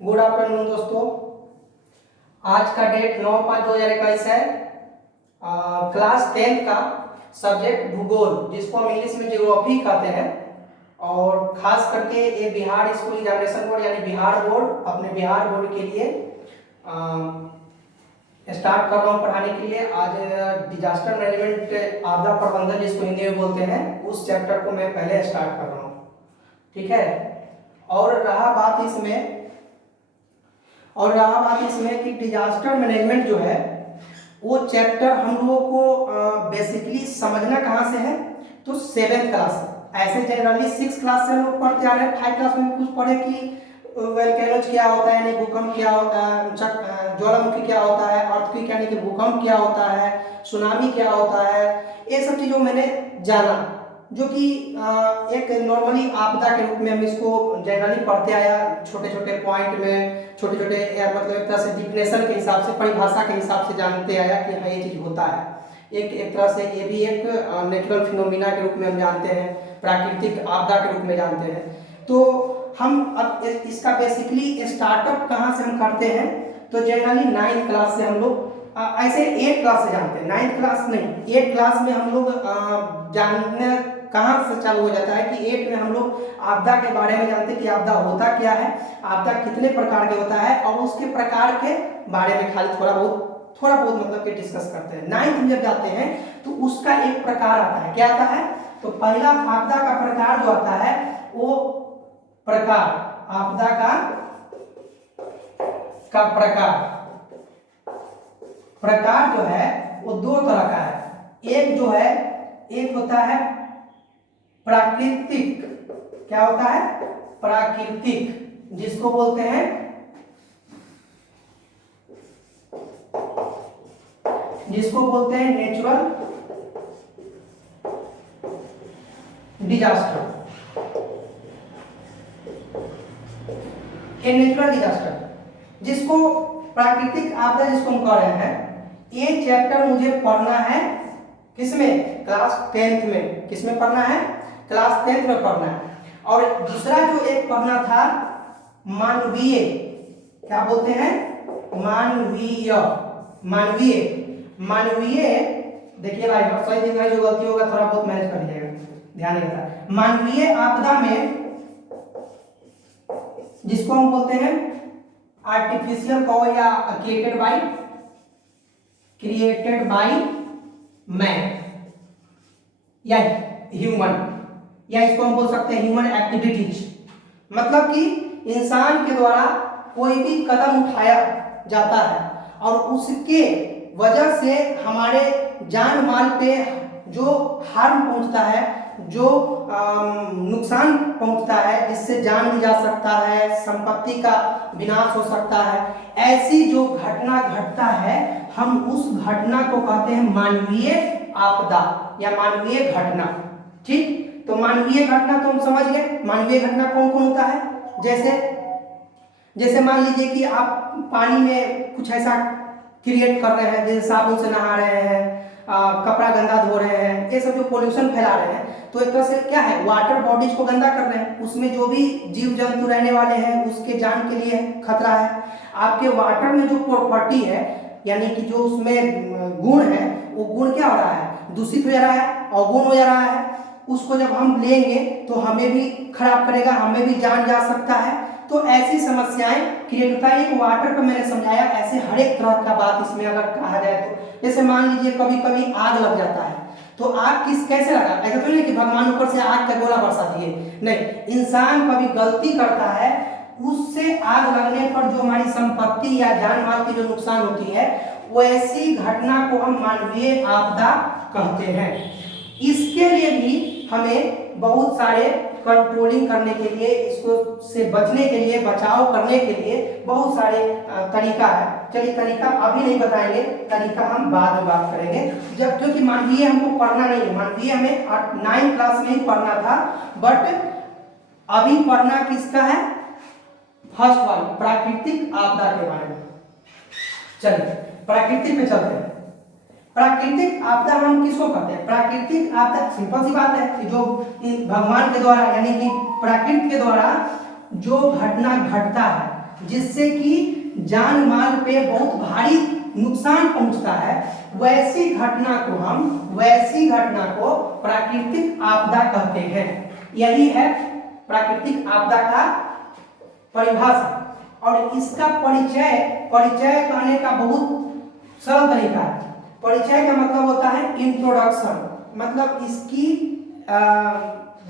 Good afternoon दोस्तों। आज का डेट 9/5/2021 है। क्लास 10 का सब्जेक्ट भूगोल, जिसको हम इंग्लिश में ज्योग्राफी कहते हैं, और खास करके ये बिहार स्कूल एग्जामिनेशन बोर्ड यानी बिहार बोर्ड अपने बिहार बोर्ड के लिए स्टार्ट कर रहा हूँ पढ़ाने के लिए। आज डिजास्टर मैनेजमेंट, आपदा प्रबंधन जिसको हिंदी में बोलते हैं, उस चैप्टर को मैं पहले स्टार्ट कर रहा हूँ। ठीक है। और रहा बात इसमें कि डिजास्टर मैनेजमेंट जो है वो चैप्टर हम लोगों को बेसिकली समझना कहाँ से है, तो 7th क्लास। ऐसे जनरली 6 क्लास से हम लोग पढ़ते आ रहे हैं। 5 क्लास में भी कुछ पढ़े कि वोल्केनोज क्या होता है, यानी भूकंप क्या होता है, ज्वालामुखी क्या होता है, अर्थक्वेक यानी कि भूकंप क्या होता है, सुनामी क्या होता है, ये सब चीज़ों मैंने जाना, जो कि एक नॉर्मली आपदा के रूप में हम इसको जनरली पढ़ते आया। छोटे छोटे पॉइंट में छोटे छोटे मतलब एक तरह से डिफिनेशन के हिसाब से, परिभाषा के हिसाब से जानते आया कि हाँ ये चीज़ होता है। एक तरह से ये भी एक नेचुरल फिनोमिना के रूप में हम जानते हैं, प्राकृतिक आपदा के रूप में जानते हैं। तो हम अब इसका बेसिकली स्टार्टअप कहाँ से हम करते हैं, तो जनरली 9th क्लास से हम लोग ऐसे 8 क्लास से जानते हैं। 9th क्लास नहीं, 8 क्लास में हम लोग जानने कहाँ से चालू हो जाता है कि 8 में हम लोग आपदा के बारे में जानते हैं कि आपदा होता क्या है, आपदा कितने प्रकार के होता है, और उसके प्रकार के बारे में खाली थोड़ा बहुत मतलब कि डिस्कस करते हैं। 9th में जब जाते हैं तो उसका एक प्रकार आता है। क्या आता है, तो पहला आपदा का प्रकार जो आता है वो आपदा का प्रकार जो है वो 2 तरह का है। एक होता है प्राकृतिक। क्या होता है? प्राकृतिक, जिसको बोलते हैं नेचुरल डिजास्टर। नेचुरल डिजास्टर जिसको प्राकृतिक आपदा जिसको हम कह रहे हैं, ये चैप्टर मुझे पढ़ना है किसमें? क्लास 10th में। किसमें पढ़ना है? क्लास 10th में पढ़ना है। और दूसरा जो एक पढ़ना था मानवीय, क्या बोलते हैं? मानवीय। देखिए भाई, सही जगह जो गलती होगा थोड़ा बहुत मैनेज कर लीजिएगा, ध्यान रखिएगा। मानवीय आपदा में जिसको हम बोलते हैं आर्टिफिशियल कॉज या क्रिएटेड बाय मैन या ह्यूमन, या इसको हम बोल सकते हैं ह्यूमन एक्टिविटीज। मतलब कि इंसान के द्वारा कोई भी कदम उठाया जाता है और उसके वजह से हमारे जान माल पे जो हार्म पहुंचता है, जो नुकसान पहुंचता है, जिससे जान भी जा सकता है, संपत्ति का विनाश हो सकता है, ऐसी जो घटना घटता है, हम उस घटना को कहते हैं मानवीय आपदा या मानवीय घटना। ठीक, तो मानवीय घटना तो हम समझ गए। मानवीय घटना कौन कौन होता है? जैसे मान लीजिए कि आप पानी में कुछ ऐसा क्रिएट कर रहे हैं, जैसे साबुन से नहा रहे हैं, कपड़ा गंदा धो रहे हैं, ये सब जो पोल्यूशन फैला रहे हैं, तो एक तरह से क्या है, वाटर बॉडीज को गंदा कर रहे हैं। उसमें जो भी जीव जंतु रहने वाले हैं उसके जान के लिए खतरा है। आपके वाटर में जो प्रॉपर्टी है, यानी कि जो उसमें गुण है, वो गुण क्या हो रहा है? दूषित हो जा रहा है, अवगुण हो जा रहा है। उसको जब हम लेंगे तो हमें भी खराब करेगा, हमें भी जान जा सकता है। तो ऐसी समस्याएं क्रिएट होता है। एक वाटर पर मैंने समझाया, ऐसे हर एक तरह का बात इसमें अगर कहा जाए तो, जैसे मान लीजिए कभी कभी आग लग जाता है, तो आग कैसे लगा? ऐसा तो नहीं कि भगवान ऊपर से आग का गोला बरसा दिए, नहीं। इंसान कभी गलती करता है, उससे आग लगने पर जो हमारी संपत्ति या जान माल की जो नुकसान होती है, वैसी घटना को हम मानवीय आपदा कहते हैं। इसके लिए भी हमें बहुत सारे कंट्रोलिंग करने के लिए, इसको से बचने के लिए, बचाव करने के लिए बहुत सारे तरीका है। चलिए, तरीका अभी नहीं बताएंगे, तरीका हम बाद में बात करेंगे, जब क्योंकि मानवीय हमको पढ़ना नहीं है। मानवीय हमें 9th क्लास में ही पढ़ना था, बट अभी पढ़ना किसका है? फर्स्ट वाली प्राकृतिक आपदा के बारे में। चलिए प्राकृतिक पे चलते हैं। प्राकृतिक आपदा हम किसको कहते हैं? प्राकृतिक आपदा सिंपल सी बात है कि जो भगवान के द्वारा, यानी कि प्रकृति के द्वारा जो घटना घटता है, जिससे कि जान माल पे बहुत भारी नुकसान पहुंचता है, वैसी घटना को प्राकृतिक आपदा कहते हैं। यही है प्राकृतिक आपदा का परिभाषा। और इसका परिचय कहने का बहुत सरल तरीका है। परिचय का मतलब होता है इंट्रोडक्शन, मतलब इसकी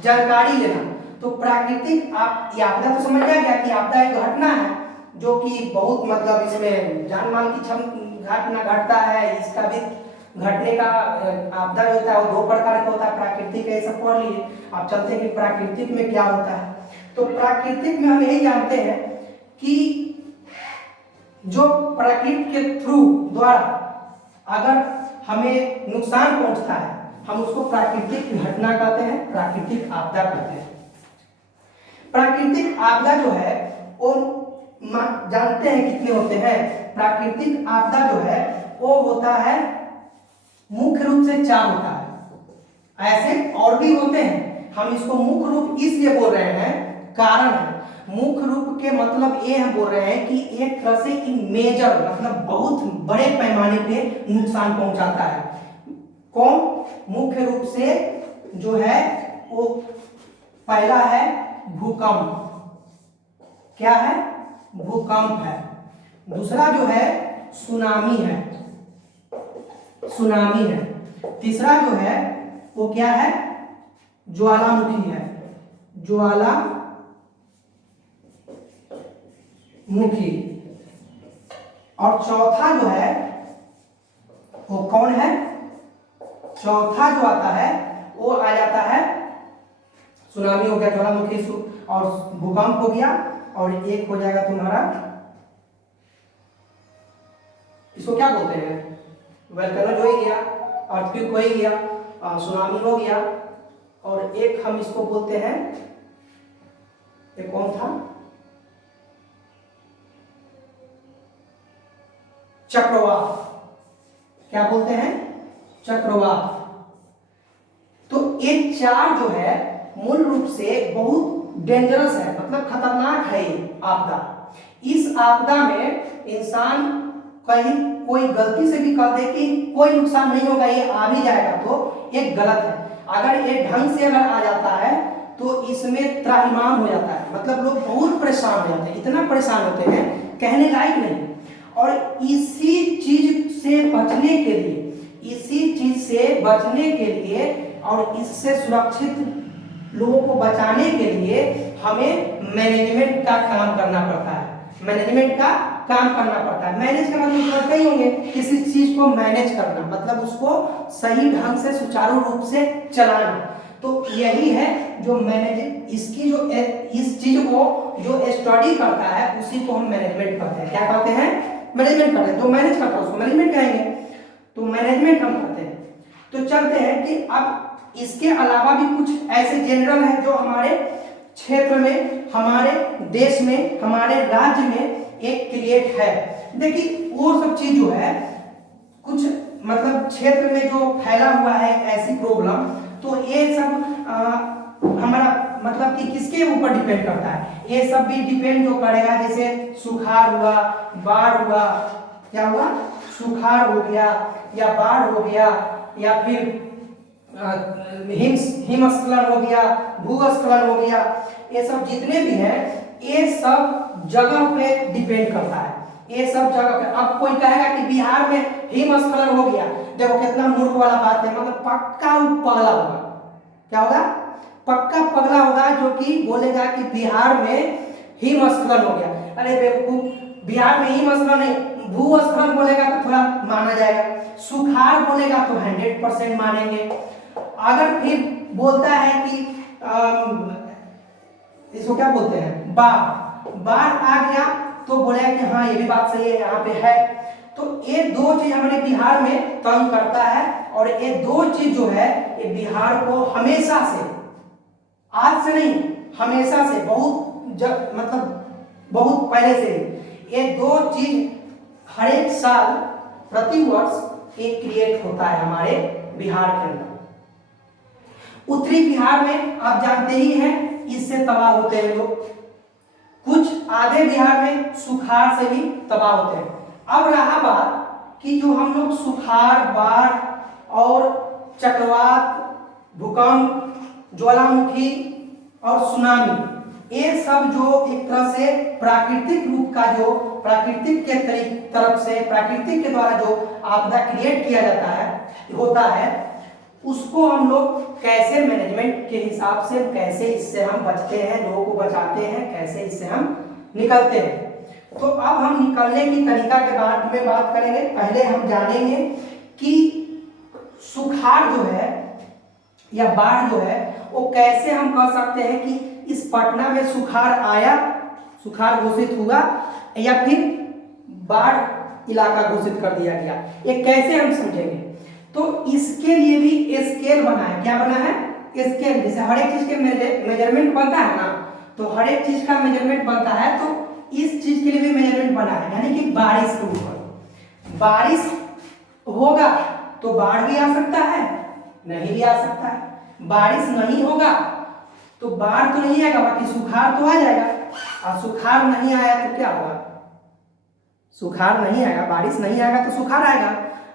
जानकारी लेना। तो प्राकृतिक आपदा तो समझ आ गया कि आपदा एक घटना है जो कि बहुत मतलब इसमें जान माल की घटना घटता है। इसका भी घटने का आपदा जो होता है वो दो प्रकार का होता है, प्राकृतिक है, सब पढ़ लिए। आप चलते हैं कि प्राकृतिक में क्या होता है। तो प्राकृतिक में हम यही जानते हैं कि जो प्रकृति के थ्रू द्वारा अगर हमें नुकसान पहुंचता है, हम उसको प्राकृतिक घटना कहते हैं, प्राकृतिक आपदा कहते हैं। प्राकृतिक आपदा जो है वो जानते हैं कितने होते हैं। प्राकृतिक आपदा जो है वो होता है मुख्य रूप से 4 होता है। ऐसे और भी होते हैं, हम इसको मुख्य रूप इसलिए बोल रहे हैं, कारण है। मुख्य रूप के मतलब ये हम बोल रहे हैं कि एक तरह से मेजर मतलब बहुत बड़े पैमाने पे नुकसान पहुंचाता है। कौन? मुख्य रूप से जो है वो पहला है भूकंप। क्या है? भूकंप है। दूसरा जो है सुनामी है, तीसरा जो है वो क्या है? ज्वालामुखी है, मुखी। और चौथा जो है वो कौन है? चौथा जो आता है वो आ जाता है, सुनामी हो गया, ज्वालामुखी और भूकंप हो गया, और एक हो जाएगा तुम्हारा, इसको क्या बोलते हैं? वोल्केनो हो ही गया, अर्थक्वेक हो ही गया, सुनामी हो गया, और एक हम इसको बोलते हैं, एक कौन था? चक्रवात। क्या बोलते हैं? चक्रवात। तो ये 4 जो है मूल रूप से बहुत डेंजरस है, मतलब खतरनाक है ये आपदा। इस आपदा में इंसान कहीं कोई गलती से भी कर दे कि कोई नुकसान नहीं होगा, ये आ भी जाएगा तो ये गलत है। अगर ये ढंग से अगर आ जाता है तो इसमें त्राहिमाम हो जाता है, मतलब लोग बहुत परेशान हो जाते हैं, इतना परेशान होते हैं कहने लायक नहीं। और इसी चीज से बचने के लिए और इससे सुरक्षित लोगों को बचाने के लिए हमें मैनेजमेंट का काम करना पड़ता है। मैनेज का मतलब समझते ही होंगे, किसी चीज को मैनेज करना मतलब उसको सही ढंग से सुचारू रूप से चलाना। तो यही है जो इसकी जो इस चीज को जो स्टडी करता है उसी को हम मैनेजमेंट कहते हैं। क्या कहते हैं? मैनेजमेंट करते हैं। जो मैनेज करता है उसको मैनेजमेंट कहेंगे। तो मैनेजमेंट हम करते हैं। तो चलते हैं कि अब इसके अलावा भी कुछ ऐसे जनरल है जो हमारे क्षेत्र में, हमारे देश में, हमारे राज्य में एक क्रिएट है। देखिए वो सब चीज जो है कुछ मतलब क्षेत्र में जो फैला हुआ है ऐसी प्रॉब्लम, तो ये सब हमारा मतलब कि किसके ऊपर डिपेंड करता है? ये सब भी डिपेंड जो करेगा, जैसे सुखाड़ हुआ, बाढ़ हुआ, क्या हुआ? सुखाड़ हो गया या बाढ़ हो गया, या फिर हिमस्खलन हो गया, भूस्खलन हो गया, ये सब जितने भी हैं ये सब जगह पे डिपेंड करता है। ये सब जगह पे अब कोई कहेगा कि बिहार में हिमस्खलन हो गया, देखो कितना मूर्ख वाला बात है, मतलब पक्का वो पगला होगा। क्या होगा? पक्का पगला होगा जो कि बोलेगा कि बिहार में हिमस्खलन हो गया। अरे बेवकूफ, बिहार में हिमस्खलन नहीं, भूस्खलन बोलेगा तो थोड़ा माना जाएगा, सुखाड़ बोलेगा तो 100% मानेंगे। अगर फिर बोलता है कि इसको क्या बोलते हैं, बाढ़ आ गया, तो बोलेगा कि हाँ ये भी बात सही है, यहाँ पे है। तो ये दो चीज हमारे बिहार में तंग करता है, और ये दो चीज जो है ये बिहार को हमेशा से, आज से नहीं, हमेशा से मतलब बहुत पहले से ये दो चीज हर एक साल प्रति वर्ष एक क्रिएट होता है हमारे बिहार के अंदर। उत्तरी बिहार में आप जानते ही हैं इससे तबाह होते हैं लोग। कुछ कुछ आधे बिहार में सुखाड़ से भी तबाह होते हैं। अब रहा बात कि जो हम लोग सुखाड़, बाढ़ और चक्रवात, भूकंप, ज्वालामुखी और सुनामी, ये सब जो एक तरह से प्राकृतिक रूप का, जो प्राकृतिक के तरफ से, प्राकृतिक के द्वारा जो आपदा क्रिएट किया जाता है, होता है, उसको हम लोग कैसे मैनेजमेंट के हिसाब से, कैसे इससे हम बचते हैं, लोगों को बचाते हैं, कैसे इससे हम निकलते हैं। तो अब हम निकलने की तरीका के बारे में बात करेंगे। पहले हम जानेंगे कि सुखाड़ जो है या बाढ़ जो है वो कैसे हम कह सकते हैं कि इस पटना में सुखाड़ आया, सुखाड़ घोषित हुआ, या फिर बाढ़ इलाका घोषित कर दिया गया, ये कैसे हम समझेंगे। तो इसके लिए भी स्केल बना है। क्या बना है? स्केल। जैसे हर एक चीज के मेजरमेंट बनता है ना, तो हर एक चीज का मेजरमेंट बनता है, तो इस चीज के लिए भी मेजरमेंट बना है। यानी कि बारिश के ऊपर, बारिश होगा तो बाढ़ भी आ सकता है, नहीं भी आ सकता है। बारिश नहीं होगा तो बाढ़ तो नहीं आएगा, बाकी सुखाड़ तो आ जाएगा। और सुखाड़ नहीं आया तो क्या होगा? सुखाड़ नहीं आएगा, बारिश नहीं आएगा तो सुखाड़ आएगा।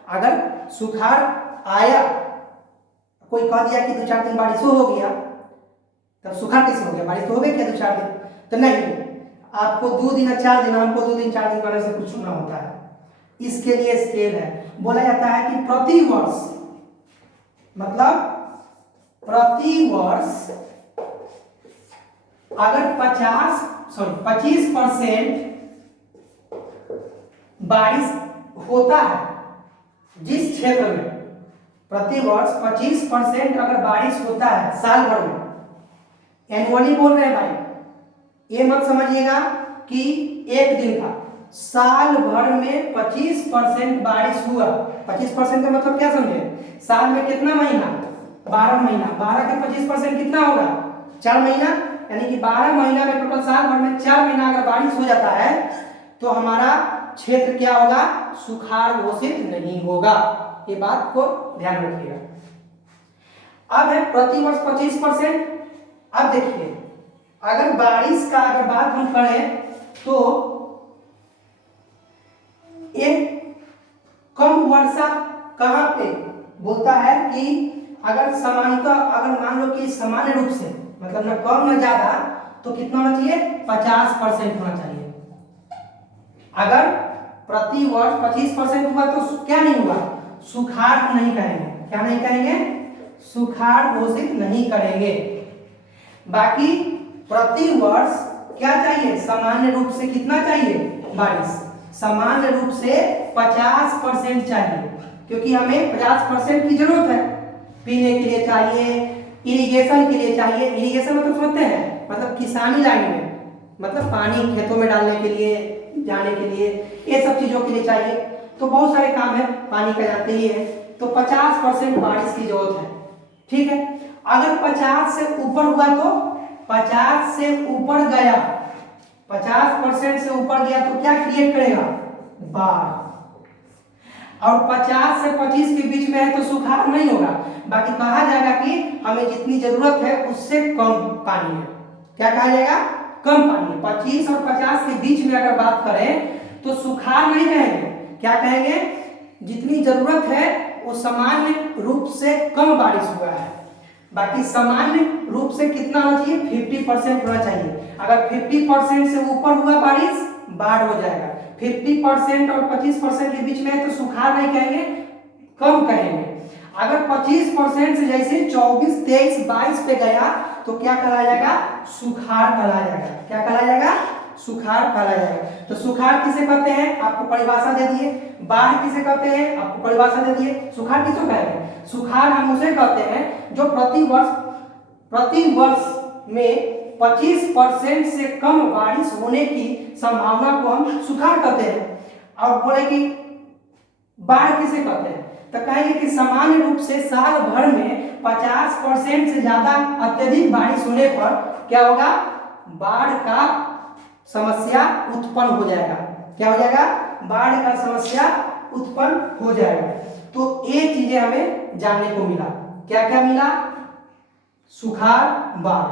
अगर सुखाड़ आया, कोई कह दिया कि 2-4 दिन बारिश हो गया, तब सुखाड़ कैसे हो गया? बारिश तो हो गई क्या 2-4 दिन? तो नहीं, आपको 2 दिन या 4 दिन, हमको 2 दिन 4 दिन करने से कुछ ना होता है। इसके लिए स्केल है। बोला जाता है कि प्रति वर्ष, मतलब प्रति वर्ष अगर 25% बारिश होता है जिस क्षेत्र में, प्रति वर्ष 25% अगर बारिश होता है साल भर में, एनुअली बोल रहे हैं भाई, ये मत समझिएगा कि एक दिन का, साल भर में 25% बारिश हुआ। 25% का मतलब क्या समझे? साल में कितना महीना? 12 महीना। 12 के 25% कितना होगा? 4 महीना। यानी कि 12 महीना में टोटल, साल भर में 4 महीना अगर बारिश हो जाता है तो हमारा क्षेत्र क्या होगा? सुखाड़ घोषित नहीं होगा। ये बात को ध्यान रखिएगा। अब है प्रति वर्ष 25%। अब देखिए, अगर बारिश का अगर बात हम करें तो एक कम वर्षा कहां पे बोलता है कि अगर सामान्यतः, अगर मान लो कि सामान्य रूप से, मतलब ना कम ना ज्यादा, तो कितना होना चाहिए? 50% होना चाहिए। अगर प्रति वर्ष 25% हुआ तो क्या नहीं हुआ? सुखाड़ नहीं कहेंगे। क्या नहीं कहेंगे? सुखाड़ घोषित नहीं करेंगे। बाकी प्रति वर्ष क्या चाहिए? सामान्य रूप से कितना चाहिए बारिश? सामान्य रूप से 50% चाहिए, क्योंकि हमें 50% की जरूरत है। पीने के लिए चाहिए, इरिगेशन के लिए चाहिए। इरिगेशन मतलब समझते हैं, मतलब किसानी लाइन में, मतलब पानी खेतों में डालने के लिए, जाने के लिए, ये सब चीजों के लिए चाहिए। तो बहुत सारे काम है, पानी का जानते ही है। तो 50% बारिश की जरूरत है। ठीक है। अगर 50 से ऊपर हुआ तो, 50 से ऊपर गया, 50% से ऊपर गया तो क्या क्रिएट करेगा? बाढ़। और 50 से 25 के बीच में है तो सुखाड़ नहीं होगा। बाकी कहा जाएगा कि हमें जितनी जरूरत है उससे कम पानी है। क्या कहा जाएगा? कम पानी है। 25 और 50 के बीच में अगर बात करें तो सुखाड़ नहीं कहेंगे। क्या कहेंगे? जितनी जरूरत है वो सामान्य रूप से कम बारिश हुआ है। बाकी सामान्य रूप से कितना होना चाहिए? 50% होना चाहिए। अगर 50% से ऊपर हुआ बारिश, बाढ़ हो जाएगा। 50% और 25% के बीच में है तो सुखाड़ नहीं कहेंगे, कम कहेंगे। अगर 25% से जैसे 24, 23, 22 पे गया तो क्या कहा जाएगा? सुखाड़ कहा जाएगा। क्या कहा जाएगा? सुखाड़ कहा जाएगा। तो सुखाड़ किसे कहते हैं? आपको परिभाषा दे दिए। बाढ़ किसे कहते हैं? आपको परिभाषा दे दिए। सुखाड़ किसको कहते हैं? सुखाड़ हम उसे कहते हैं जो प्रति वर्ष में 25% से कम बारिश होने की संभावना को हम सुखाड़ कहते हैं। और बोले कि बाढ़ किसे कहते हैं? तो कहेंगे कि सामान्य रूप से साल भर में 50% से ज्यादा अत्यधिक बारिश होने पर क्या होगा? बाढ़ का समस्या उत्पन्न हो जाएगा। क्या हो जाएगा? बाढ़ का समस्या उत्पन्न हो जाएगा। तो ये चीजें हमें जानने को मिला। क्या क्या मिला? सुखाड़, बाढ़।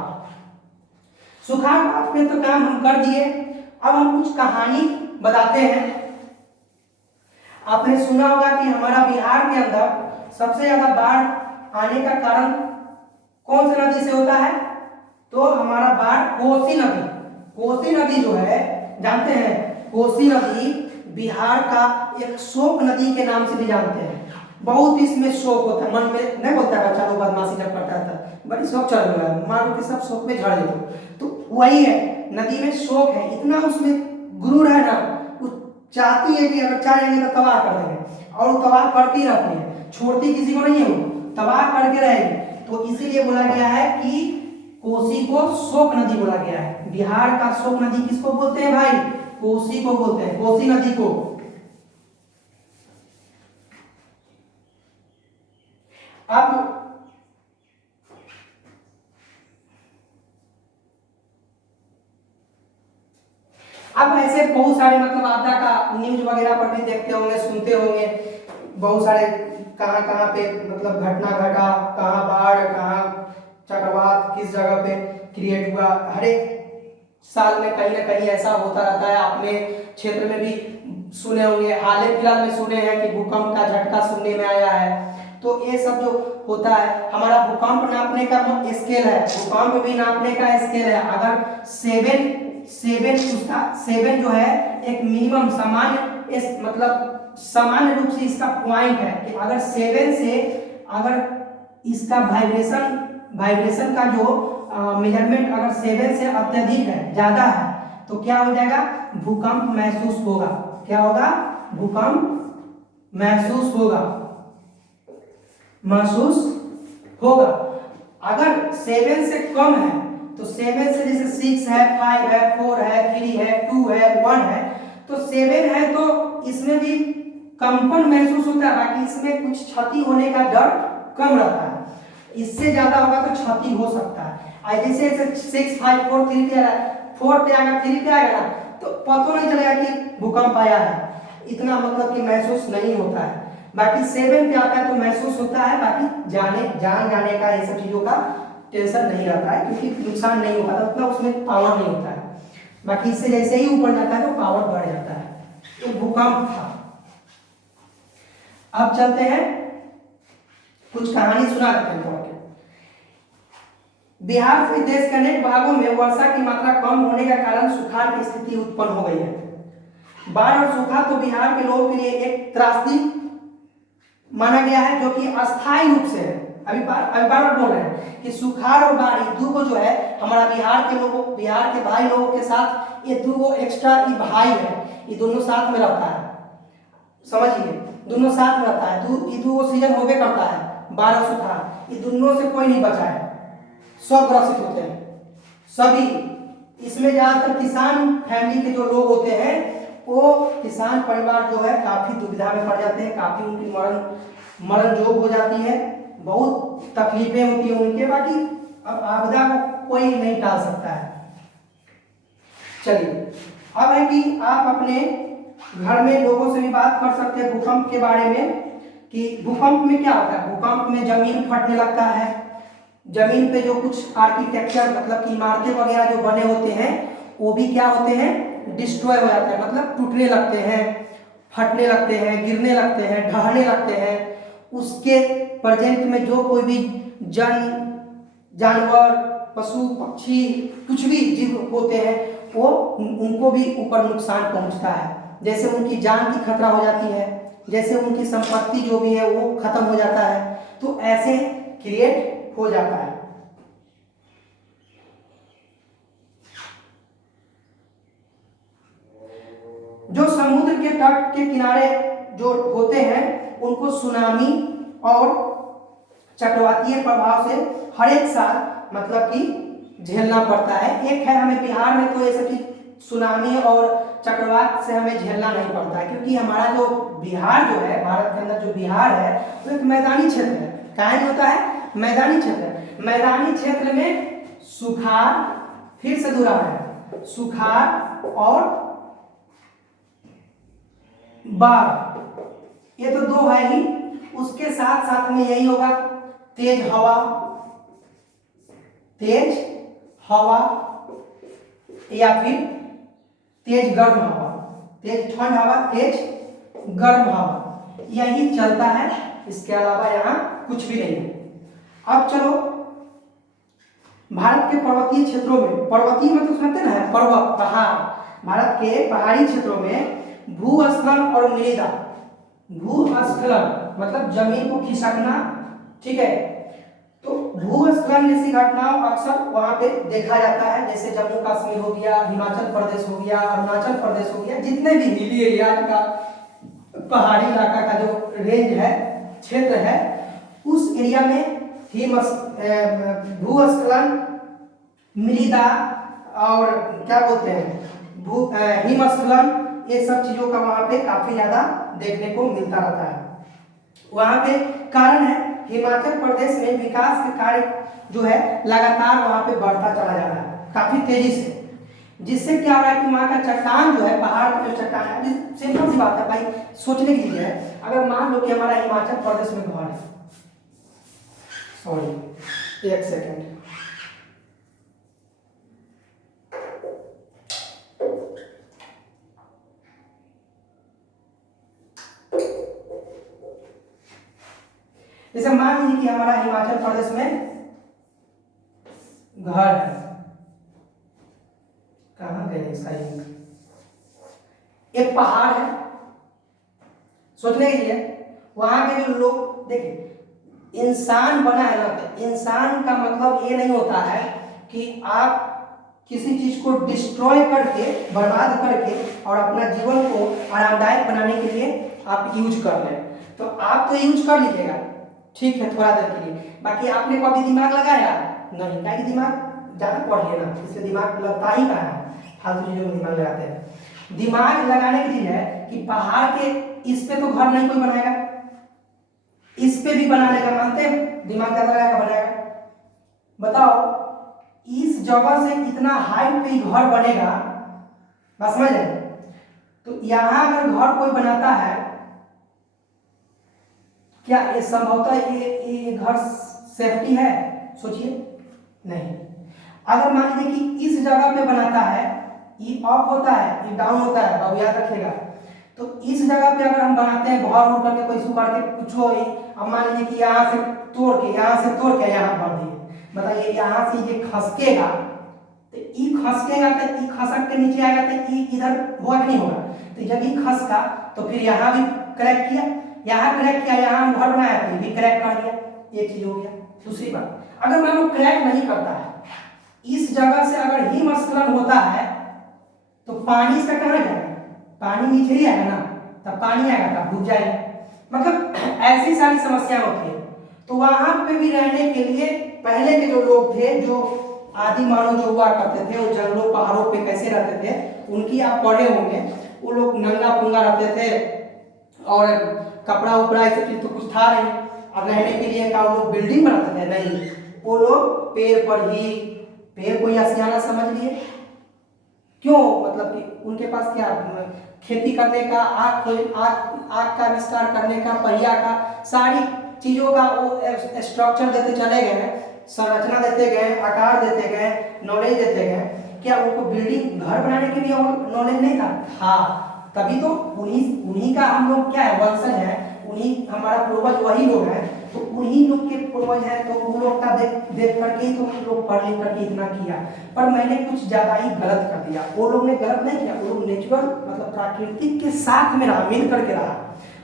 सुखाड़ बाढ़ पे तो काम हम कर दिए। अब हम कुछ कहानी बताते हैं। आपने सुना होगा कि हमारा बिहार के अंदर सबसे ज्यादा बाढ़ आने का कारण कौन सी नदी से होता है? तो हमारा बाढ़ कोसी नदी, कोसी नदी जो है जानते हैं, कोसी नदी बिहार का एक शोक नदी के नाम से भी जानते हैं। बहुत इसमें शौक होता है, मन में नहीं बोलता है बच्चा लोग बदमाशी जब करता था, बड़ी शौक चल रहा है, मारो कि सब शौक में झड़ जाते। तो वही है, नदी में शौक है, इतना उसमें गुरूर है ना, वो चाहती है कि अगर चाह जाएंगे तो तबाह कर देंगे, और वो तबाह करती रहती है, छोड़ती किसी को नहीं है, वो तबाह करके रहेगी। तो इसीलिए बोला गया है कि कोसी को शोक नदी बोला गया है। बिहार का शोक नदी किसको बोलते हैं भाई? कोसी को बोलते हैं, कोसी नदी को। अब ऐसे बहुत सारे मतलब आपदा का न्यूज वगैरह पर भी देखते होंगे, सुनते होंगे, बहुत सारे कहाँ कहाँ पे मतलब घटना घटा, कहाँ बाढ़, कहाँ चक्रवात, किस जगह पे क्रिएट हुआ। हर एक साल में कहीं ना कहीं ऐसा होता रहता है। आपने क्षेत्र में भी सुने होंगे, हाल फिलहाल में सुने हैं कि भूकंप का झटका सुनने में आया है। तो ये सब जो होता है, हमारा भूकंप नापने का स्केल है, भूकंप भी नापने का स्केल है। अगर सेवन जो है एक मिनिमम सामान्य मतलब सामान्य रूप से इसका पॉइंट है कि अगर 7 से अगर इसका वाइब्रेशन का जो मेजरमेंट अगर 7 से अत्यधिक है, ज्यादा है, तो क्या हो जाएगा? भूकंप महसूस होगा। क्या होगा? भूकंप महसूस होगा। अगर 7 से कम है, तो 7 से जैसे 6 है, 5 है, 4 है, 3 है, 2 है, 1 है, तो 7 है तो इसमें भी कंपन महसूस होता है, बाकी इसमें कुछ क्षति होने का डर कम रहता है। इससे ज्यादा होगा तो क्षति हो सकता है। जैसे 6, 5, 4, 3 पे आ रहा है, 4 पे आएगा, 3 पे आएगा ना, तो पता नहीं चलेगा कि भूकंप आया है, इतना मतलब कि महसूस नहीं होता है। बाकी 7 पे आता है तो महसूस होता है, बाकी जान जाने का ये सब चीजों का टेंशन नहीं रहता है, क्योंकि नुकसान नहीं होता, उतना उसमें पावर नहीं होता है। बाकी इससे जैसे ही ऊपर जाता है तो पावर बढ़ जाता है। तो भूकंप था। अब चलते हैं, कुछ कहानी सुना देते हैं थोड़ा। बिहार सहित देश के अनेक भागों में वर्षा की मात्रा कम होने के कारण सुखाड़ की स्थिति उत्पन्न हो गई है। बाढ़ और सूखा तो बिहार के लोगों के लिए एक त्रासदी माना गया है, जो कि अस्थायी रूप से है। अभी बार बोल रहे हैं कि सुखाड़ और बाढ़ दो को जो है हमारा बिहार के भाई लोगों के साथ ये दो एक्स्ट्रा भाई है, ये दोनों साथ में रहता है, समझिए, दोनों साथ में रहता है। ये दो सीजन होवे करता है, बाढ़ और सुखाड़, ये दोनों से कोई नहीं बचा है, सब ग्रसित होते हैं सभी। इसमें ज्यादातर किसान फैमिली के जो लोग होते हैं, वो किसान परिवार जो है काफी दुविधा में पड़ जाते हैं, काफी उनकी मरण जोग हो जाती है, बहुत तकलीफें होती हैं उनके। बाकी अब आपदा को कोई नहीं टाल सकता है। चलिए, अब है कि आप अपने घर में लोगों से भी बात कर सकते हैं भूकंप के बारे में, कि भूकंप में क्या होता है। भूकंप में जमीन फटने लगता है, जमीन पे जो कुछ आर्किटेक्चर मतलब कि इमारतें वगैरह जो बने होते हैं, वो भी क्या होते हैं, डिस्ट्रॉय हो जाते हैं, मतलब टूटने लगते हैं, फटने लगते हैं, गिरने लगते हैं, ढहने लगते हैं। उसके प्रेजेंट में जो कोई भी जानवर, पशु, पक्षी, कुछ भी जीव होते हैं, वो उनको भी ऊपर नुकसान पहुंचता है। जैसे उनकी जान की खतरा हो जाती है, जैसे उनकी संपत्ति जो भी है वो खत्म हो जाता है। तो ऐसे क्रिएट हो जाता है। जो समुद्र के तट के किनारे जो होते हैं, उनको सुनामी और चक्रवातीय प्रभाव से हर एक साल मतलब कि झेलना पड़ता है। एक है हमें बिहार में तो ये सब चीज सुनामी और चक्रवात से हमें झेलना नहीं पड़ता है, क्योंकि हमारा जो बिहार जो है, भारत के अंदर जो बिहार है, वो एक मैदानी क्षेत्र है। कहाँ होता है? मैदानी क्षेत्र। मैदानी क्षेत्र में सुखाड़, फिर से दोहरा है, सुखाड़ और बाढ़, ये तो दो है ही। उसके साथ साथ में यही होगा तेज हवा या फिर तेज गर्म हवा, तेज ठंड हवा, तेज गर्म हवा, यही चलता है, इसके अलावा यहाँ कुछ भी नहीं है। अब चलो भारत के पर्वतीय क्षेत्रों में, पर्वतीय मतलब सुनते ना है पर्वत पहाड़, भारत के पहाड़ी क्षेत्रों में भूस्खलन और मृदा, भूस्खलन मतलब जमीन को खिसकना, ठीक है, तो भूस्खलन जैसी घटनाओं अक्सर वहां पे देखा जाता है, जैसे जम्मू कश्मीर हो गया, हिमाचल प्रदेश हो गया, अरुणाचल प्रदेश हो गया, जितने भी हिली एरियाज का पहाड़ी इलाका का जो रेंज है, क्षेत्र है, उस एरिया में भूस्खलन, मृदा और क्या बोलते हैं हिमस्खलन, ये सब चीजों का वहां पे काफी ज्यादा देखने को मिलता रहता है। वहां पे कारण है हिमाचल प्रदेश में विकास के कार्य जो है लगातार वहां पे बढ़ता चला जा रहा है काफी तेजी से, जिससे क्या हो रहा है कि वहां का चट्टान जो है, पहाड़ का जो चट्टान है, सिंपल सी बात है भाई, सोचने की चीज है। अगर मान लो कि हमारा हिमाचल प्रदेश में घर है, सॉरी एक सेकेंड, जैसे मान लीजिए कि हमारा हिमाचल प्रदेश में घर है, कहाँ गए इसका, एक पहाड़ है, सोचने के लिए वहां के जो लोग, देखिए इंसान बना है ना, तो इंसान का मतलब ये नहीं होता है कि आप किसी चीज को डिस्ट्रॉय करके, बर्बाद करके और अपना जीवन को आरामदायक बनाने के लिए आप यूज कर लें। तो आप तो यूज कर लीजिएगा, ठीक है, थोड़ा देर के लिए, बाकी आपने कभी दिमाग लगाया नहीं, क्या दिमाग ज्यादा पढ़ लेना, इससे दिमाग लगता ही कहाँ है, फालतू चीजों में दिमाग लगाते हैं। दिमाग लगाने की चीज है कि पहाड़ के इस पे तो घर नहीं कोई बनाएगा, इस पे भी बनाने का मानते हैं, दिमाग ज्यादा लगाएगा, बनाएगा, बताओ इस जगह से इतना हाइट पे घर बनेगा, बस समझ रहे, तो यहां अगर घर कोई बनाता है, क्या ये संभवतः ये घर सेफ्टी है, सोचिए, नहीं। अगर मान लीजिए कि इस जगह पे बनाता है, ये अप होता है, ये डाउन होता है, बाबू याद रखिएगा, तो इस जगह पे अगर हम बनाते हैं भर उड़ करके कोई सुखाड़ के कुछ हो, अब मान लीजिए कि यहाँ से तोड़ के यहाँ भर दिए, बताइए यहाँ से ये खसकेगा, तो ये खसकेगा तो ये खसक के नीचे आएगा, तो ये इधर होगा कि नहीं होगा, तो जब ये खसका तो फिर यहाँ भी क्रैक किया, यहाँ क्रैक किया, यहाँ हम घर बनाया तो ये भी क्रैक कर दिया, एक चीज हो गया। दूसरी बात, अगर मान लो क्रैक नहीं करता है, इस जगह से अगर हिमस्खलन होता है तो पानी इसका कहाँ जाएगा, पानी नीचे ही आएगा ना, तब पानी आएगा तब डूब जाएगा, मतलब ऐसी सारी समस्या होती है। तो वहां पे भी रहने के लिए पहले के जो लोग थे, जो आदि मानव जो हुआ करते थे, वो जंगलों पहाड़ों पे कैसे रहते थे, उनकी आप पढ़े होंगे, वो लोग नंगा पुंगा रहते थे और कपड़ा उपड़ा ऐसे चीज तो कुछ था नहीं, और रहने के लिए का वो लोग बिल्डिंग बनाते थे, नहीं, वो लोग पेड़ पर ही, पेड़ को ही आशियाना समझ लिए, क्यों, मतलब कि उनके पास क्या खेती करने का, आग का आविष्कार करने का, पहिया का, सारी चीजों का वो स्ट्रक्चर देते चले गए, संरचना देते गए, आकार देते गए, नॉलेज देते गए, क्या उनको बिल्डिंग घर बनाने के लिए नॉलेज नहीं था? हाँ, तभी तो उन्हीं का हम लोग क्या है, वंशज है, उन्हीं हमारा पूर्वज वही लोग हैं, तो उन्हीं लोग के पूर्वज हैं, तो उन लोग का देख करके ही तो हम लोग पढ़ लिख करके इतना किया। पर मैंने कुछ ज्यादा ही गलत कर दिया, वो लोग ने गलत नहीं किया, वो लोग नेचुरल मतलब प्राकृतिक के साथ में रहा, मिल करके रहा,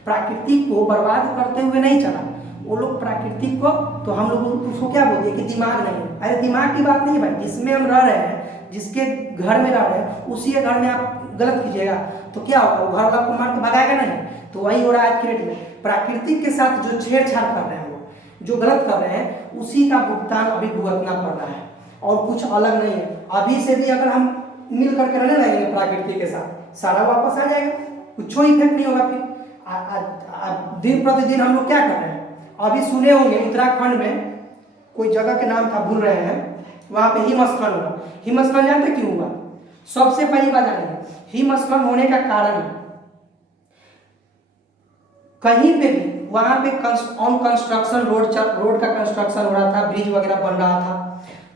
प्राकृतिक को बर्बाद करते हुए नहीं चला। वो लोग प्राकृतिक को, तो हम लोग उसको क्या बोलते हैं कि दिमाग नहीं, अरे दिमाग की बात नहीं है भाई, जिसमें हम रह रहे हैं, जिसके घर में रह रहे हैं, उसी के घर में आप गलत कीजिएगा तो क्या होगा, वो घर वाला को मार के भगाएगा नहीं। तो वही हो रहा है आज के डेट में, प्राकृतिक के साथ जो छेड़छाड़ कर रहे हैं, वो जो गलत कर रहे हैं, उसी का भुगतान अभी भुगतना पड़ रहा है, और कुछ अलग नहीं है। अभी से भी अगर हम मिल करके रहने लगेंगे प्राकृतिक के साथ, सारा वापस आ जाएगा, कुछ इफेक्ट नहीं होगा। फिर दिन प्रतिदिन हम लोग क्या कर रहे हैं, अभी सुने होंगे उत्तराखंड में कोई जगह के नाम था, भूल रहे हैं, वहां पे हिमस्खलन हुआ। हिमस्खलन जानते क्यों हुआ? सबसे पहली बात जानिए, हिमस्खलन होने का कारण कहीं पे भी वहां पे ऑन कंस्ट्रक्शन रोड का कंस्ट्रक्शन हो रहा था, ब्रिज वगैरह बन रहा था।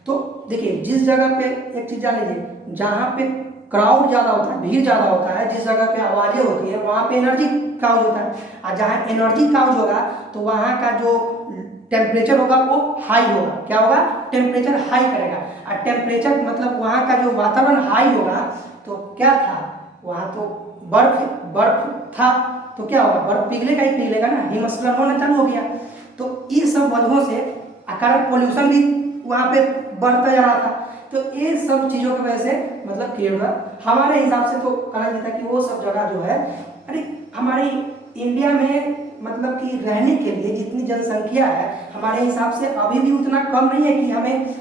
तो देखिए, जिस जगह पे एक चीज जान लीजिए, जहां पे क्राउड ज़्यादा होता है, भीड़ ज़्यादा होता है, जिस जगह पे आवाज़ें होती है वहाँ पे एनर्जी काउज होता है, और जहाँ एनर्जी काउज होगा तो वहाँ का जो टेम्परेचर होगा वो हाई होगा। क्या होगा? टेम्परेचर हाई करेगा। और टेम्परेचर मतलब वहाँ का जो वातावरण हाई होगा तो क्या था, वहाँ तो बर्फ बर्फ था, तो क्या होगा, बर्फ पिघलेगा ही पिघलेगा ना, हिमस्खलन होना चालू हो गया। तो ये सब वजहों से कारण पोल्यूशन भी वहाँ पे बढ़ता जा रहा था। तो ये सब चीज़ों की वजह से मतलब क्लियर हुआ। हमारे हिसाब से तो कहा जाता है कि वो सब जगह जो है, अरे हमारे इंडिया में मतलब कि रहने के लिए जितनी जनसंख्या है हमारे हिसाब से अभी भी उतना कम नहीं है कि हमें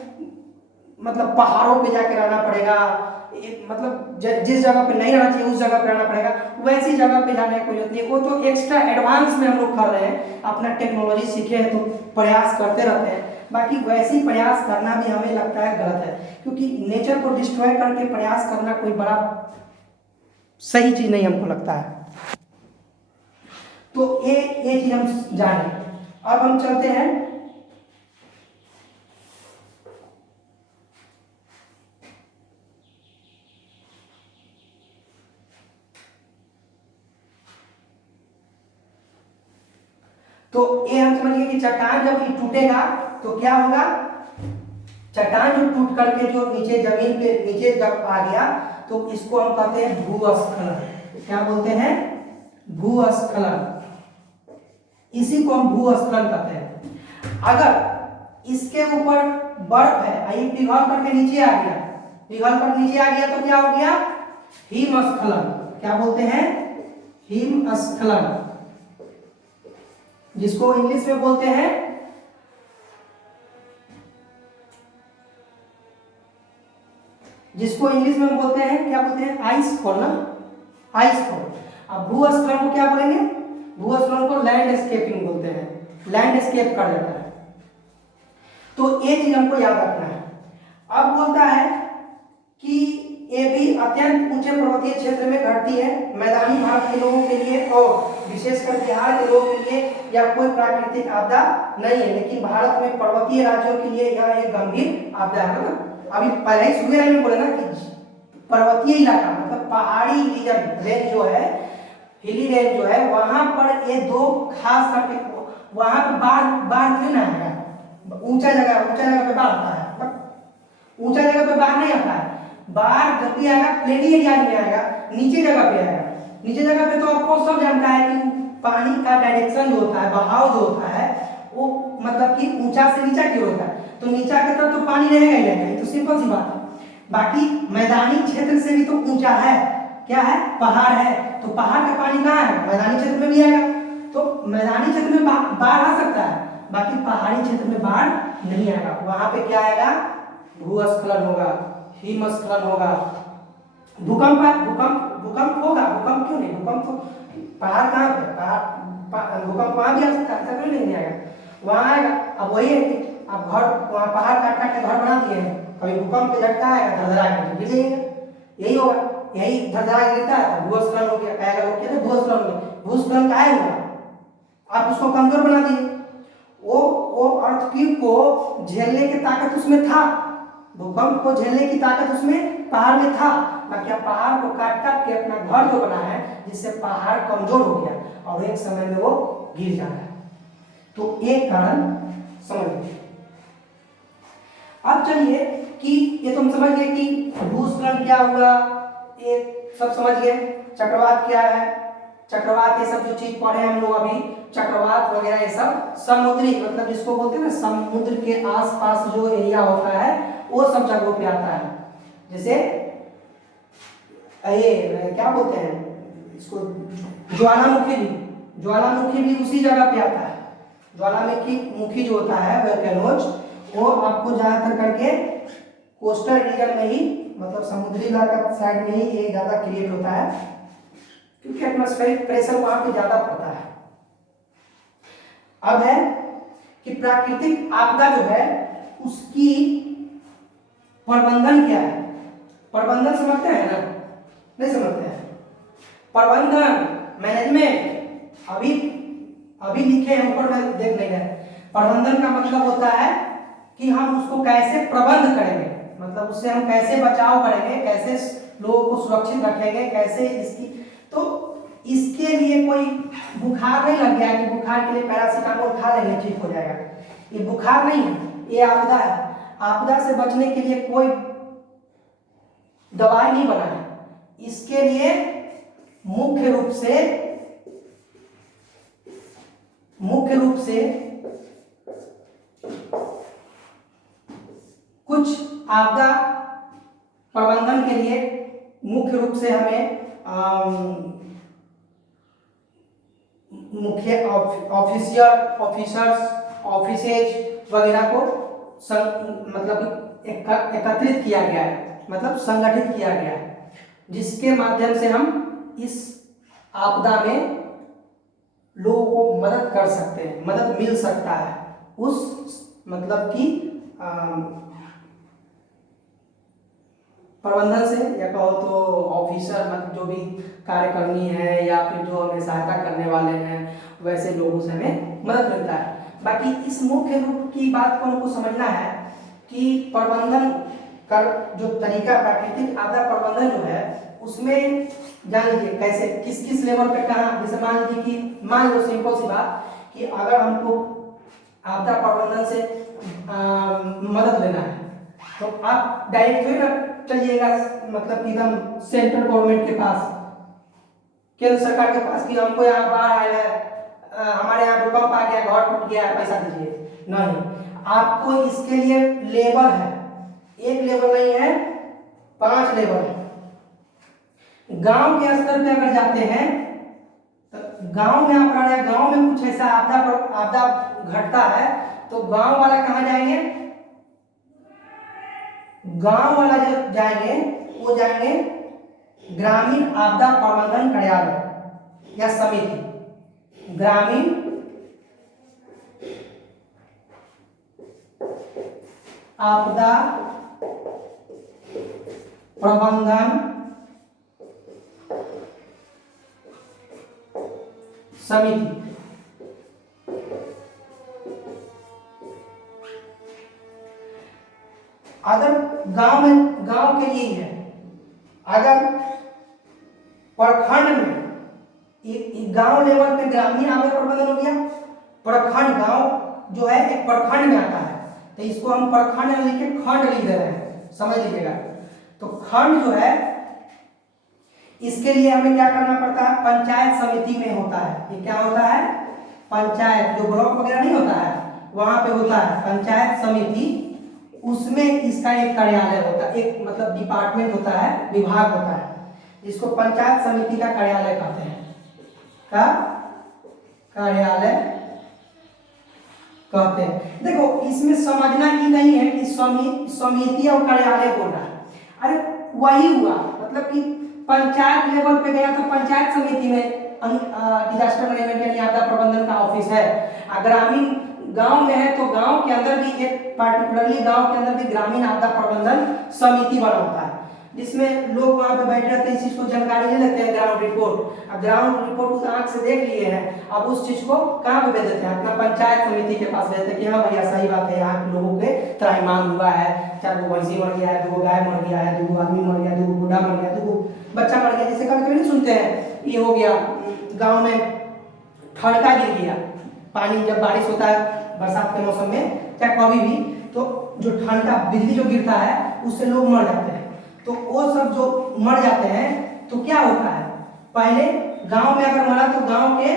मतलब पहाड़ों पे जाके रहना पड़ेगा, मतलब जिस जगह पे नहीं रहना चाहिए उस जगह पे रहना पड़ेगा, वैसी जगह पे जाने की कोई जरूरत नहीं। वो तो एक्स्ट्रा एडवांस में हम लोग कर रहे हैं, अपना टेक्नोलॉजी सीखे हैं तो प्रयास करते रहते हैं। बाकी वैसी प्रयास करना भी हमें लगता है गलत है, क्योंकि नेचर को डिस्ट्रॉय करके प्रयास करना कोई बड़ा सही चीज नहीं हमको लगता है। तो ये चीज हम जाने। अब हम चलते हैं तो ये हम समझिए कि चट्टान जब ये टूटेगा तो क्या होगा, चट्टान जो टूट करके जो नीचे जमीन के नीचे जब आ गया तो इसको हम कहते हैं भूस्खलन। क्या बोलते हैं? भूस्खलन। इसी को हम भूस्खलन कहते हैं। अगर इसके ऊपर बर्फ है, ये पिघल करके नीचे आ गया, पिघल कर नीचे आ गया तो क्या हो गया? हिमस्खलन। क्या बोलते हैं? हिमस्खलन, जिसको इंग्लिश में बोलते हैं हम बोलते हैं, क्या बोलते हैं? आइस फॉल ना, आइस फॉल। अब भूस्खलन को क्या बोलेंगे? भूस्खलन को लैंडस्केपिंग बोलते हैं, लैंडस्केप कर देता है। तो ये चीज हमको याद रखना है। अब बोलता है कि ये भी अत्यंत ऊंचे पर्वतीय क्षेत्र में घटती है, मैदानी भारत के लोगों के लिए और विशेषकर बिहार के लोगों के लिए यह कोई प्राकृतिक आपदा नहीं है, लेकिन भारत में पर्वतीय राज्यों के लिए यह एक गंभीर आपदा है ना। अभी पहले ही शुरू में बोले ना कि पर्वतीय इलाका मतलब पहाड़ी रीजन रेंज जो है, हिली रेंज जो है, वहां पर ये दो खास करके वहां पर बाढ़ क्यों ना आएगा? ऊंचा जगह पे बाढ़ आता है, ऊंचा जगह पे बाढ़ नहीं आता है। बाढ़ जब भी आएगा प्लेनी एरिया में आएगा, नीचे जगह पे आएगा। नीचे जगह पे तो आपको सब जानता है कि पानी का डायरेक्शन जो होता है, बहाव जो होता है, वो मतलब कि ऊंचा से नीचा की होता है, तो नीचा की तरफ तो पानी रहेगा ही रहेगा, ये तो सिंपल सी बात है। बाकी मैदानी क्षेत्र से भी तो ऊंचा है, क्या है? पहाड़ है, तो पहाड़ का पानी कहाँ है? मैदानी क्षेत्र में भी आएगा। तो मैदानी क्षेत्र में बाढ़ आ सकता है, बाकी पहाड़ी क्षेत्र में बाढ़ नहीं आएगा। वहां पे क्या आएगा? भूस्खलन होगा, हिमस्खलन होगा, भूकंप होगा। भूकंप क्यों नहीं? भूकंप तो पहाड़ कहाँ पे, भूकंप वहां भी आ सकता है, ऐसा नहीं आएगा, वहां आएगा। अब वही है कि आप घर वहां पहाड़ काट काट के घर बना दिए हैं, कभी भूकंप के झटका आएगा, धड़धड़ा के गिर जाएगा, यही होगा। यही धड़धड़ा गिरता है तो भूस्खलन हो गया, कहेगा लोग कहते हैं भूस्खलन हो गया। भूस्खलन काहे हुआ? आप उसको कमजोर बना दिए। वो अर्थक्वेक को झेलने की ताकत उसमें था, भूकंप को झेलने की ताकत उसमें पहाड़ में था, बाकी आप पहाड़ को काट काट के अपना घर जो बना है, जिससे पहाड़ कमजोर हो गया और एक समय में वो गिर जा रहा है। तो एक कारण समझ लीजिए। अब चलिए कि ये तुम समझ गए कि भूस्खलन क्या हुआ, ये सब समझ गए। चक्रवात क्या है, चक्रवात ये सब जो चीज पढ़े हम लोग अभी, चक्रवात वगैरह ये सब समुद्री मतलब जिसको बोलते हैं ना समुद्र के आसपास जो एरिया होता है वो सब जगहों पे आता है। जैसे ये क्या बोलते हैं इसको, ज्वालामुखी भी उसी जगह पे आता है। ज्वालामुखी जो होता है वोल्केनोज, वो आपको ज्यादातर करके कोस्टल रीजन में ही मतलब समुद्री इलाका साइड में ही ये ज्यादा क्रिएट होता है, क्योंकि एटमॉस्फेरिक प्रेशर वहां पे ज्यादा पड़ता है। अब है कि प्राकृतिक आपदा जो है उसकी प्रबंधन क्या है। प्रबंधन समझते हैं ना? नहीं समझते हैं? प्रबंधन मैनेजमेंट अभी लिखे हैं ऊपर में, देख लेंगे। प्रबंधन का मतलब होता है कि हम उसको कैसे प्रबंध करेंगे, मतलब उससे हम कैसे बचाव करेंगे, कैसे लोगों को सुरक्षित रखेंगे कैसे इसकी, तो इसके लिए कोई बुखार नहीं लग गया कि बुखार के लिए पैरासीटामोल खा लेंगे ठीक हो जाएगा, ये बुखार नहीं है, ये आपदा है। आपदा से बचने के लिए कोई दवाई नहीं बना है, इसके लिए मुख्य रूप से कुछ आपदा प्रबंधन के लिए मुख्य रूप से हमें मुख्य ऑफिसर्स ऑफिसेज वगैरह को मतलब एकत्रित किया गया है, मतलब संगठित किया गया है, जिसके माध्यम से हम इस आपदा में लोगों को मदद कर सकते हैं, मदद मिल सकता है उस मतलब कि प्रबंधन से, या कहो तो ऑफिसर मतलब जो भी कार्यकर्मी है या फिर जो हमें सहायता करने वाले हैं वैसे लोगों से हमें मदद मिलता है। बाकी इस मुख्य रूप की बात को हमको समझना है कि प्रबंधन का जो तरीका प्राकृतिक आपदा प्रबंधन जो है उसमें जान लीजिए कैसे किस किस लेवल पे कहाँ, जैसे मान लीजिए कि मान लो सिंपल सी बात कि अगर हमको आपदा प्रबंधन से मदद लेना है तो आप डायरेक्ट थोड़ी ना चलिएगा मतलब कि एकदम सेंट्रल गवर्नमेंट के पास, केंद्र सरकार के पास कि हमको यहाँ बाढ़ आया है, हमारे यहाँ भूकंप आ गया, घर टूट गया, पैसा दीजिए। नहीं, आपको इसके लिए लेवल है, एक लेवल नहीं है 5 लेवल है। गांव के स्तर पे अगर जाते हैं तो गांव में आप रह रहे हैं, गांव में कुछ ऐसा आपदा घटता है तो गांव वाला कहाँ जाएंगे, गांव वाला जो जाएंगे वो जाएंगे ग्रामीण आपदा प्रबंधन कार्यालय या समिति, ग्रामीण आपदा प्रबंधन समिति। अगर गांव के लिए ही है, अगर प्रखंड में गांव लेवल पे ग्रामीण आपदा प्रबंधन हो गया, प्रखंड गांव जो है एक प्रखंड में आता है तो इसको हम प्रखंड लिख के खंड लिख दे रहे हैं, समझ लीजिएगा। तो खंड जो है इसके लिए हमें क्या करना पड़ता है, पंचायत समिति में होता है, ये क्या होता है, पंचायत जो ब्लॉक वगैरह नहीं होता है वहां पे होता है पंचायत समिति, उसमें इसका एक कार्यालय होता है, एक मतलब डिपार्टमेंट होता है, विभाग होता है, जिसको पंचायत समिति का कार्यालय कहते हैं, का कार्यालय कहते हैं। देखो इसमें समझना ही नहीं है कि समिति और कार्यालय बोल रहा है, अरे वही हुआ मतलब कि पंचायत लेवल पे गया तो पंचायत समिति में डिजास्टर मैनेजमेंट यानी आपदा प्रबंधन का ऑफिस है, ग्रामीण गांव में है तो गांव के अंदर भी एक पार्टिकुलरली गांव के अंदर भी ग्रामीण आपदा प्रबंधन समिति बना होता है, जिसमें लोग वहां पे बैठे रहते हैं, इस चीज को जानकारी ले लेते हैं, ग्राउंड रिपोर्ट। अब ग्राउंड रिपोर्ट उस आंख से देख लिए हैं, अब उस चीज को कहाँ पे भेज देते हैं, अपना पंचायत समिति के पास भेजते हैं कि हाँ भैया सही बात है, यहाँ के लोगों के त्राहिमाम हुआ है, 4 गो भैंसी मर गया है, 2 गो गाय मर गया है, 2 गो आदमी मर गया, 2 गो बूढ़ा मर गया, 2 गो बच्चा मर गया, जैसे कभी कभी नहीं सुनते हैं, ये हो गया गाँव में ठनका गिर गया, पानी जब बारिश होता है बरसात के मौसम में चाहे कभी भी, तो जो ठनका बिजली जो गिरता है उससे लोग मर जाते हैं, तो वो सब जो मर जाते हैं तो क्या होता है, पहले गांव में अगर मरा तो गांव के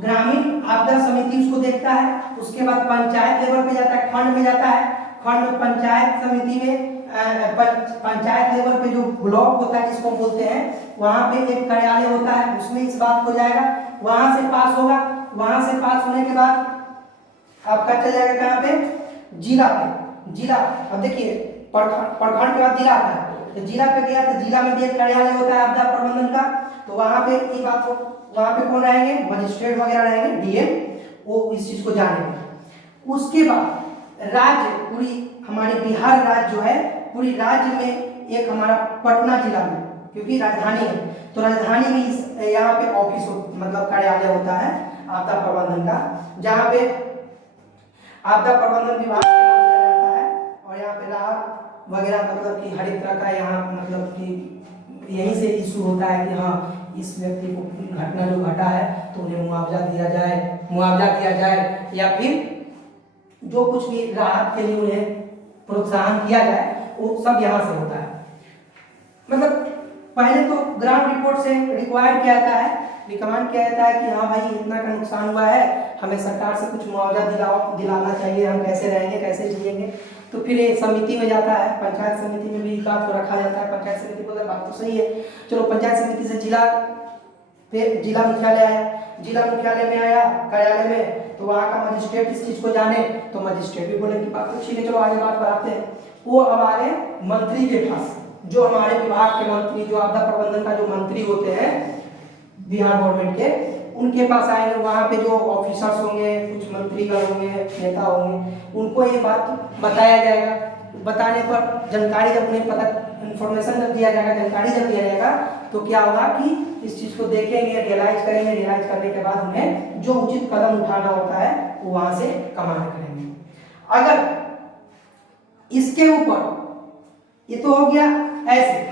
ग्रामीण आपदा समिति उसको देखता है, उसके बाद पंचायत लेवल पे जाता है, खंड में जाता है, खंड में पंचायत समिति में पंचायत लेवल पे जो ब्लॉक होता है जिसको बोलते हैं वहां पे एक कार्यालय होता है, उसमें इस बात को जाएगा, वहां से पास होगा, वहां से पास होने के बाद आपका चल जाएगा कहाँ पे, जिला पे, जिला। अब देखिए प्रखंड के बाद जिला आता है, तो जिला पे गया तो जिला में भी एक कार्यालय होता है आपदा प्रबंधन का, तो वहां पे ये बात को वहां पे कौन रहेंगे, मजिस्ट्रेट वगैरह रहेंगे, डीएम, वो इस चीज को जानेंगे। उसके बाद राज्य पूरी हमारी बिहार राज्य जो है पूरी राज्य में एक हमारा पटना जिला में, क्योंकि राजधानी है तो राजधानी में इस यहाँ पे ऑफिस मतलब कार्यालय होता है आपदा प्रबंधन का, जहाँ पे आपदा प्रबंधन विभाग के नाम से जाता है, और यहाँ पे राहत वगैरह मतलब कि हर एक तरह का यहाँ मतलब कि यहीं से इशू होता है कि हाँ इस व्यक्ति को घटना जो घटा है तो उन्हें मुआवजा दिया जाए या फिर जो कुछ भी राहत के लिए उन्हें प्रोत्साहन किया जाए, वो सब यहाँ से होता है। मतलब पहले तो ग्राउंड रिपोर्ट से रिक्वायर्ड किया जाता है, रिकमेंड किया जाता है कि हाँ भाई इतना का नुकसान हुआ है, हमें सरकार से कुछ मुआवजा दिलाना चाहिए, हम कैसे रहेंगे कैसे जिएंगे। तो फिर ये समिति में जाता है, पंचायत समिति में भी बात को रखा जाता है। पंचायत समिति बोले बात तो सही है, चलो पंचायत समिति से जिला मुख्यालय आया, जिला मुख्यालय में आया कार्यालय में, तो वहाँ का मजिस्ट्रेट इस चीज को जाने, तो मजिस्ट्रेट भी बोले कि बात तो ठीक है, चलो आगे बात बढ़ाते हैं। वो अब आ रहे मंत्री के पास, जो हमारे विभाग के मंत्री, जो आपदा प्रबंधन का जो मंत्री होते हैं बिहार गवर्नमेंट के, उनके पास आएंगे। वहाँ पे जो ऑफिसर्स होंगे, कुछ मंत्रीगण होंगे, नेता होंगे, उनको ये बात बताया जाएगा। बताने पर जानकारी जब उन्हें पता, इन्फॉर्मेशन जब दिया जाएगा, जानकारी जब दिया जाएगा, तो क्या होगा कि इस चीज को देखेंगे, रियलाइज करेंगे, रियलाइज करने के बाद उन्हें जो उचित कदम उठाना होता है वो वहां से कमांड करेंगे। अगर इसके ऊपर, ये तो हो गया ऐसे,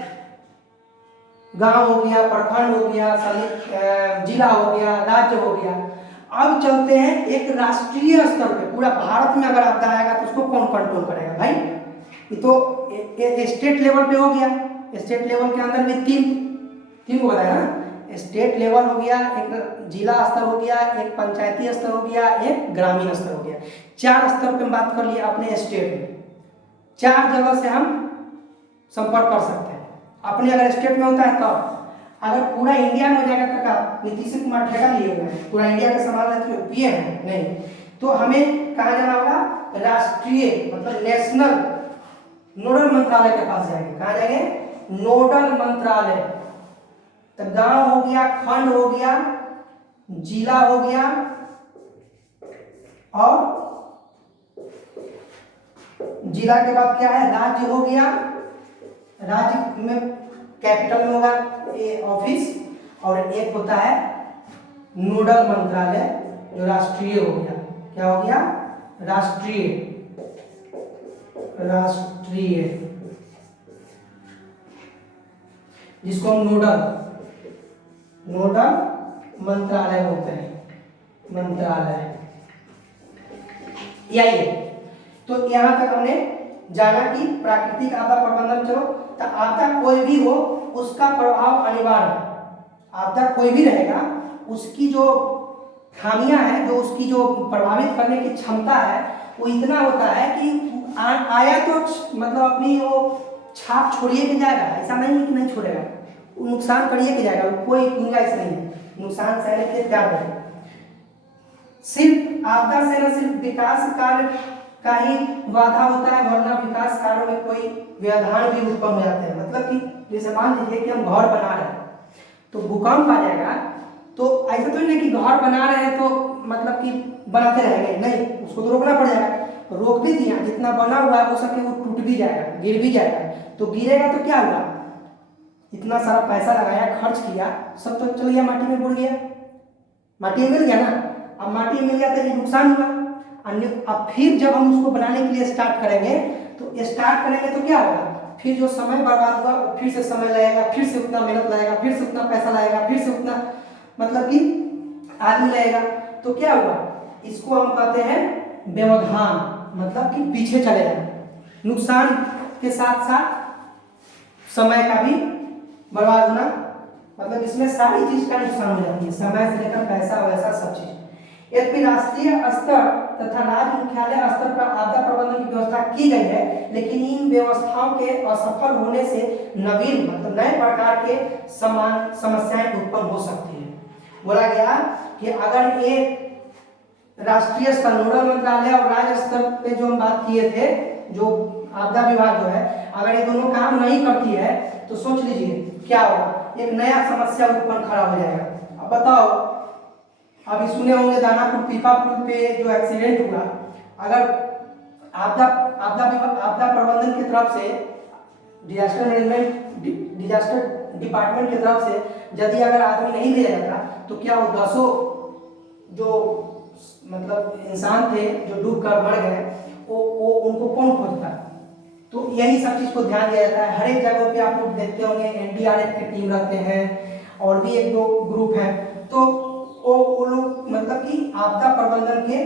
गांव हो गया, प्रखंड हो गया, जिला हो गया, राज्य हो गया। अब चलते हैं एक राष्ट्रीय स्तर पे, पूरा भारत में अगर आपदा आएगा तो उसको कौन कंट्रोल करेगा भाई? ये तो स्टेट लेवल पे हो गया। स्टेट लेवल के अंदर भी तीन को बताया ना, स्टेट लेवल हो गया, एक जिला स्तर हो गया, एक पंचायती स्तर हो गया, एक ग्रामीण स्तर हो गया। 4 स्तर पे बात कर लिया अपने स्टेट में। 4 जगह से हम संपर्क कर सकते हैं। अपने अगर स्टेट में होता है तब, अगर पूरा इंडिया में हो जाएगा तो क्या नीतीश कुमार ठेका लिए हुए हैं, पूरा इंडिया का संभाल रहे तो पीएम है नहीं, तो हमें कहाँ जाना होगा? राष्ट्रीय मतलब नेशनल नोडल मंत्रालय के पास जाएंगे। कहाँ जाएंगे? नोडल मंत्रालय। तो गांव हो गया, खंड हो गया, जिला हो गया, और जिला के बाद क्या है? राज्य हो गया। राज्य में कैपिटल में होगा ये ऑफिस, और एक होता है नोडल मंत्रालय जो राष्ट्रीय हो गया। क्या हो गया? राष्ट्रीय जिसको हम नोडल मंत्रालय बोलते हैं, मंत्रालय। यही है। तो यहां तक हमने जाना कि प्राकृतिक आपदा प्रबंधन, चलो तो आपदा कोई भी हो उसका प्रभाव अनिवार्य है। आपदा कोई भी रहेगा, उसकी जो खामियां हैं, जो उसकी जो प्रभावित करने की क्षमता है, वो इतना होता है कि आया तो मतलब अपनी वो छाप छोड़िए के जाएगा। ऐसा नहीं है कि नहीं छोड़ेगा, वो नुकसान करिए के जाएगा, कोई गुंजाइश नहीं है। नुकसान सहने के लिए तैयार रहे। सिर्फ आपदा से न सिर्फ विकास कार्य का ही बाधा होता है, वरना विकास कार्यों में कोई व्यवधान भी उत्पन्न हो जाते हैं। मतलब कि जैसे मान लीजिए कि हम घर बना रहे हैं, तो भूकंप आ जाएगा, तो ऐसा तो नहीं कि घर बना रहे हैं तो मतलब कि बनाते रहेंगे, नहीं, उसको तो रोकना पड़ जाएगा। रोक भी दिया, जितना बना हुआ है हो सके वो टूट भी जाएगा, गिर भी जाएगा। तो गिरेगा तो क्या हुआ? इतना सारा पैसा लगाया, खर्च किया, सब तो चल गया, माटी में बुड़ गया, माटी में मिल गया ना। अब माटी में मिल गया तो ये नुकसान हुआ। अब फिर जब हम उसको बनाने के लिए स्टार्ट करेंगे, तो क्या होगा? फिर जो समय बर्बाद हुआ वो फिर से समय लगेगा, फिर से उतना मेहनत लगेगा, फिर से उतना पैसा लगेगा, फिर से उतना मतलब कि आदमी लगेगा। तो क्या हुआ? इसको हम कहते हैं व्यवधान, मतलब कि पीछे चले जाना। नुकसान के साथ साथ समय का भी बर्बाद होना, मतलब इसमें सारी चीज का नुकसान हो जाती है, समय से लेकर पैसा वैसा सब चीज। यद्यपि राष्ट्रीय स्तर तथा राज्य मुख्यालय स्तर पर आपदा प्रबंधन की व्यवस्था की गई है, लेकिन इन व्यवस्थाओं के असफल होने से नवीन मतलब नए प्रकार के समान समस्याएं उत्पन्न हो सकती है। बोला गया कि अगर ये राष्ट्रीय स्तर नोडल मंत्रालय और राज्य स्तर पे जो हम बात किए थे, जो आपदा विभाग जो है, अगर ये दोनों काम नहीं करती है तो सोच लीजिए क्या होगा? एक नया समस्या उत्पन्न खड़ा हो जाएगा। अब बताओ, अभी सुने होंगे दानापुर पीपा पुल पे जो एक्सीडेंट हुआ, अगर आपदा प्रबंधन की तरफ से, डिजास्टर डिपार्टमेंट की तरफ से यदि अगर आदमी नहीं भेजा जाता, तो क्या वो 10 जो मतलब इंसान थे जो डूब कर मर गए, वो उनको कौन खोजता? तो यही सब चीज़ को ध्यान दिया जाता है। हर एक जगह पे आप लोग देखते होंगे एनडीआरएफ की टीम रहते हैं और भी एक दो ग्रुप हैं, तो वो लोग मतलब कि आपदा प्रबंधन के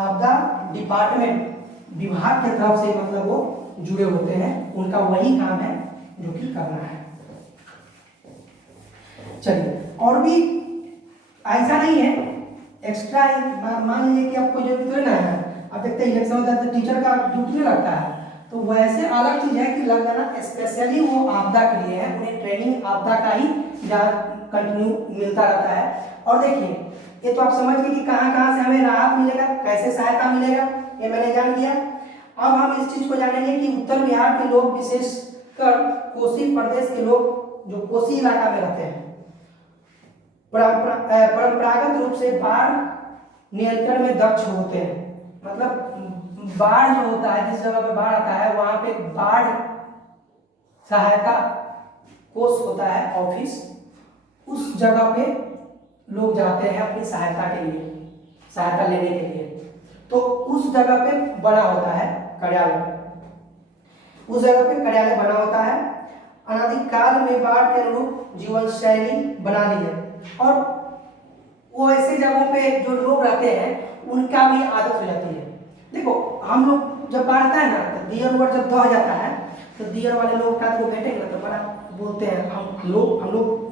आपदा डिपार्टमेंट विभाग के तरफ से मतलब वो जुड़े होते हैं, उनका वही काम है जो कि करना है। चलिए, और भी ऐसा नहीं है एक्स्ट्रा, मान लीजिए कि आपको जो भी ना है, अब देखते हैं इलेक्शन होता है तो टीचर का ड्यूटी नहीं लगता है, तो वैसे अलग चीज है कि लग जाना स्पेशली वो आपदा के लिए है, उन्हें ट्रेनिंग आपदा का ही कंटिन्यू मिलता रहता है। और देखिए ये तो आप समझ गए कि कहाँ कहाँ से हमें राहत मिलेगा, कैसे सहायता मिलेगा, ये मैंने जान दिया। अब हम इस चीज को जानेंगे कि उत्तर बिहार के लोग, विशेषकर कोसी प्रदेश के लोग जो कोसी इलाका में रहते हैं, परंपरागत रूप से बाढ़ नियंत्रण में दक्ष होते हैं। मतलब बाढ़ जो होता है, जिस जगह पे बाढ़ आता है वहां पे बाढ़ सहायता कोष होता है ऑफिस, उस जगह पे लोग जाते हैं अपनी सहायता के लिए, सहायता लेने के लिए। तो उस जगह पे बना होता है कार्यालय, उस जगह पे कार्यालय बना होता है। अनादिकाल में बाढ़ के अनुरूप जीवन शैली बना ली है, और वो ऐसे जगहों पे जो लोग रहते हैं उनका भी आदत हो जाती है। देखो हम लोग जब बाढ़ आता है ना, तो दियर उबर जब दह जाता है तो दियर वाले लोग का वो बैठेंगे ना तो बड़ा बोलते हैं, हम लोग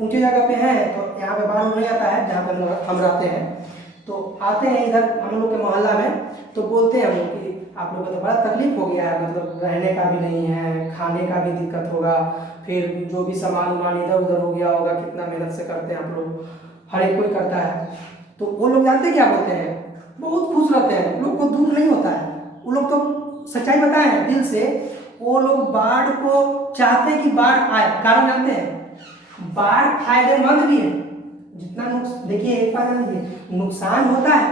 ऊंची जगह पे हैं तो यहाँ पे बाढ़ नहीं आता है जहाँ पे हम रहते हैं, तो आते हैं इधर हम लोग के मोहल्ला में, तो बोलते हैं हम लोग कि आप लोगों को तो बड़ा तकलीफ हो गया है, मतलब रहने का भी नहीं है, खाने का भी दिक्कत होगा, फिर जो भी सामान वामान इधर उधर हो गया होगा, कितना मेहनत से करते हैं आप लोग, हर एक कोई करता है। तो वो लोग जानते क्या बोलते हैं, बहुत खुश रहते हैं, लोग को दुख नहीं होता है, वो लोग तो सच्चाई बताए हैं दिल से, वो लोग बाढ़ को चाहते हैं कि बाढ़ आए। कारण जानते हैं, बाढ़ फायदेमंद भी है, जितना देखिए एक बात जानिए, नुकसान होता है,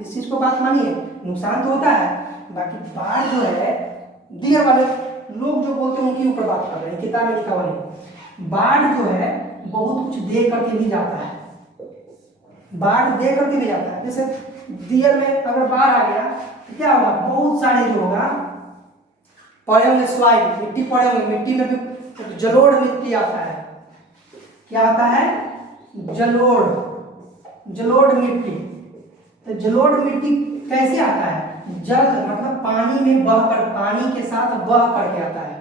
इस चीज को बात मानिए, नुकसान तो होता है, बाकी बाढ़ जो है दियर वाले लोग जो बोलते हैं उनके ऊपर बात कर रहे हैं, किताब में लिखा हुआ नहीं। बाढ़ जो है बहुत कुछ दे करके भी जाता है, बाढ़ दे करके भी जाता है। जैसे दियर में अगर बाढ़ आ गया तो क्या होगा, बहुत सारे जो होगा पड़े होंगे, स्वाइल मिट्टी पड़े होंगे, मिट्टी में भी जलोढ़ मिट्टी आता है, क्या आता है, जलोढ़ मिट्टी। तो जलोढ़ मिट्टी कैसे आता है, जल मतलब पानी में बहकर, पानी के साथ बह करके आता है।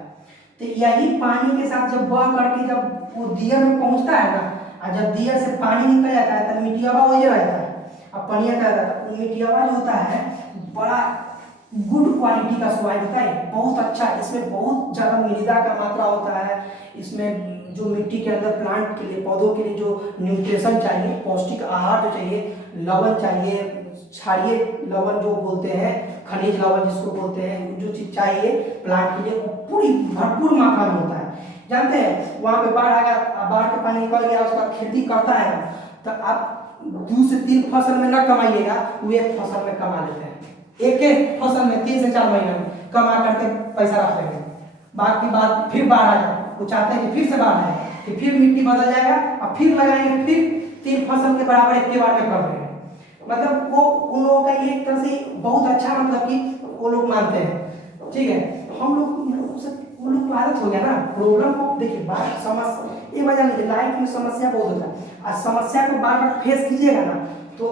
तो यही पानी के साथ जब बह करके जब वो दियर में पहुंचता है ना, और जब दियर से पानी निकल जाता है तो मिट्टियावा वही रहता है, अब पनिया क्या रहता है, मिट्टियावा जो होता है बड़ा गुड क्वालिटी का स्वाद होता है, बहुत अच्छा, इसमें बहुत ज़्यादा मृदा का मात्रा होता है, इसमें जो मिट्टी के अंदर प्लांट के लिए, पौधों के लिए जो न्यूट्रिशन चाहिए, पौष्टिक आहार जो चाहिए, लवण चाहिए, क्षारीय लवण जो बोलते हैं, खनिज लवण जिसको बोलते हैं, जो चीज चाहिए प्लांट के लिए वो पूरी भरपूर मात्रा में होता है। जानते हैं वहाँ पे बाढ़ आ गया, बाढ़ का पानी निकल गया, उसका खेती करता है तो आप 2 से 3 फसल में न कमाइएगा, वो एक फसल में कमा लेते हैं, एक फसल में 3 से 4 महीने में कमा करके पैसा रख लेंगे, बाकी बात फिर बाढ़ आ जाए, वो चाहते हैं कि फिर से बाढ़ आए, कि फिर मिट्टी बदल जाएगा और फिर लगाएंगे, फिर 3 फसल के बराबर एक के बार में कर देंगे। मतलब वो उन लोगों का ये एक तरह से बहुत अच्छा, मतलब कि वो लोग मानते हैं, ठीक है। हम लोग वो लोग को आदत हो गया ना, प्रॉब्लम को देखिए, बार समस्या एक वजह नहीं, लाइफ में समस्या बहुत होता है, और समस्या को बार बार फेस कीजिएगा ना तो